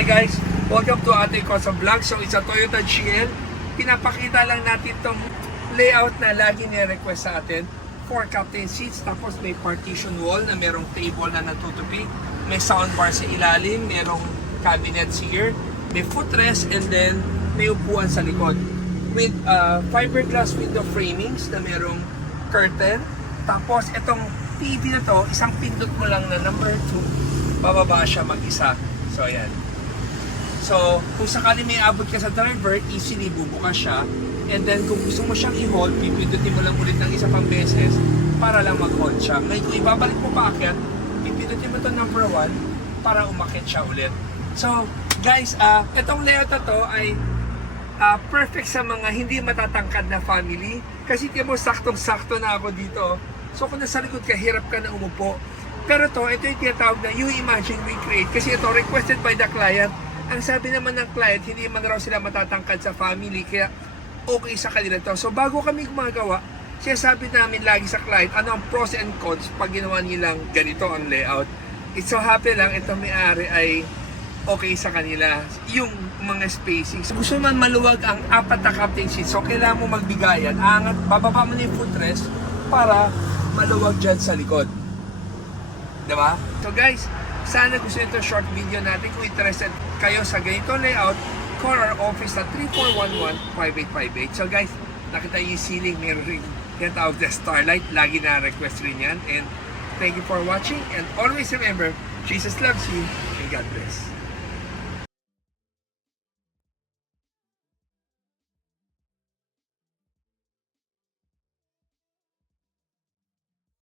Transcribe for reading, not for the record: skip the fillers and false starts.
Hi guys, welcome to Ate Cosa Vlog. So it's a Toyota GL. Pinapakita lang natin tong layout na lagi ni-request sa atin for captain seats. Tapos may partition wall na merong table na natutupi. May soundbar sa ilalim, merong cabinets here, may footrest, and then may upuan sa likod. With fiberglass window framings na merong curtain. Tapos itong TV na to, isang pindot mo lang na number 2, bababa siya mag-isa. So ayan. So, kung sakali may abot ka sa driver, easily bubukas siya. And then, kung gusto mo siyang i-hold, pipindutin mo lang ulit ng isa pang beses para lang mag-hold siya. Ngayon, kung ibabalik mo pa akyat, pipindutin mo ito number 1 para umakit siya ulit. So, guys, itong layout na to ay perfect sa mga hindi matatangkad na family. Kasi tiyan mo, saktong-sakto na ako dito. So, kung nasa likod ka, hirap ka na umupo. Pero ito yung tinatawag na You Imagine We Create. Kasi ito, requested by the client. Ang sabi naman ng client, hindi man raw sila matatangkad sa family, kaya okay sa kanila to. So bago kami gumagawa, sinasabi namin lagi sa client, ano ang pros and cons pag ginawa nilang ganito ang layout. It's so happy lang, itong may-ari ay okay sa kanila. Yung mga spacing. So, gusto man maluwag ang 4 na captain seats, so kailangan mo magbigayan. Angat, bababa mo na yung footrest para maluwag dyan sa likod. Diba? So guys, sana gusto nyo itong short video natin. Kung interested kayo sa ganito layout, call our office at 3411-5858. So guys, nakita yung ceiling, meron rin yung tawag na starlight. Lagi na request rin yan. And thank you for watching. And always remember, Jesus loves you and God bless.